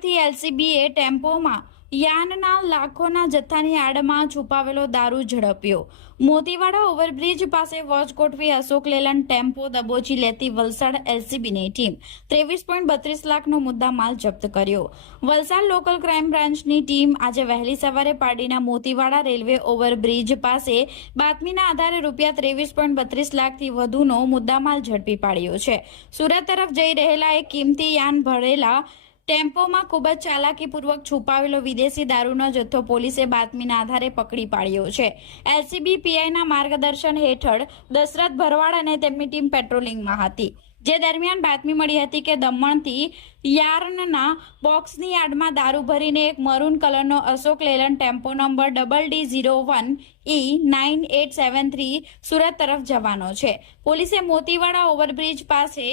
પરથી એલસીબીએ ટેમ્પોમાં યાનના લાખોના જથ્થાની આડમાં છુપાવેલો દારૂ ઝડપ્યો। મોતીવાડા ઓવરબ્રિજ પાસે વોચ ગોઠવી અશોક લેલન ટેમ્પો દબોચી લેતી વલસાડ એલસીબીની ટીમ 23.32 લાખનો મુદ્દામાલ જપ્ત કર્યો। વલસાડ લોકલ ક્રાઇમ બ્રાન્ચની ટીમ આજે વહેલી સવારે પાડીના મોતીવાડા રેલવે ઓવરબ્રિજ પાસે બાતમીના આધારે રૂપિયા 23.32 લાખથી વધુનો મુદ્દામાલ ઝડપી પાડ્યો છે। સુરત તરફ જઈ રહેલા એક કિંમતી યાન ભરેલા ટેમ્પોમાં ખૂબ જ ચાલાકીપૂર્વક છુપાવેલો વિદેશી દારૂનો જથ્થો પોલીસે બાતમીના આધારે પકડી પાડ્યો છે। એલસીબી પીઆઈના માર્ગદર્શન હેઠળ દશરથ ભરવાડ અને તેમની ટીમ પેટ્રોલિંગમાં હતી, જે દરમિયાન બાતમી મળી હતી કે દમણથી યાર્નના બોક્સની યાર્ડમાં દારૂ ભરીને એક મરૂન કલરનો Ashok Leyland tempo number DD01E9873 Surat તરફ જવાનો છે। પોલીસે મોતીવાડા ઓવરબ્રિજ પાસે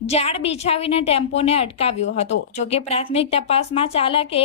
જાળ બિછાવીને ટેમ્પોને અટકાવ્યો હતો। જોકે પ્રાથમિક તપાસમાં ચાલકે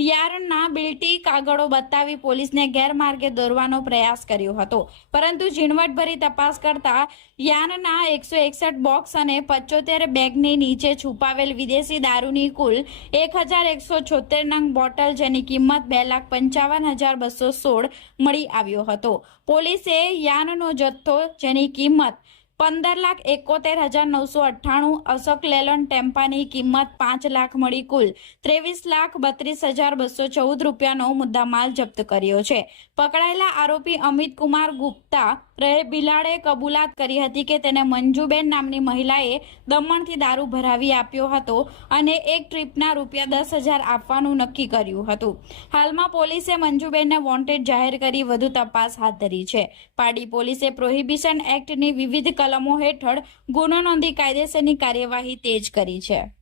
યાર્નના બિલ્ટી કાગળો બતાવી પોલીસને ગેરમાર્ગે દોરવાનો પ્રયાસ કર્યો હતો, પરંતુ ઝીણવટભરી તપાસ કરતા યાર્નના 161 બોક્સ અને 75 બેગની નીચે છુપાવેલ વિદેશી દારૂની કુલ 1176 નંગ બોટલ, જેની કિંમત 2,55,216 મળી આવ્યો હતો। પોલીસે યાર્નનો જથ્થો, જેની કિંમત 15,71,998, અશોક લેલન ટેમ્પાની કિંમત 5 લાખ મળી કુલ 23,32,214 રૂપિયાનો મુદ્દામાલ જપ્ત કર્યો છે। પકડાયેલા આરોપી અમિત કુમાર ગુપ્તા રહે બિલાડે કબૂલાત કરી હતી કે તેને મંજુબેન નામની મહિલાએ દમણથી દારૂ ભરાવી આપ્યો હતો અને એક ટ્રીપના રૂપિયા 10,000 આપવાનું નક્કી કર્યું હતું। હાલમાં પોલીસે મંજુબેનને વોન્ટેડ જાહેર કરી વધુ તપાસ હાથ ધરી છે। પાડી પોલીસે પ્રોહિબિશન એક્ટની વિવિધ કલમો હેઠળ ગુનો નોંધી કાયદેસરની કાર્યવાહી તેજ કરી છે।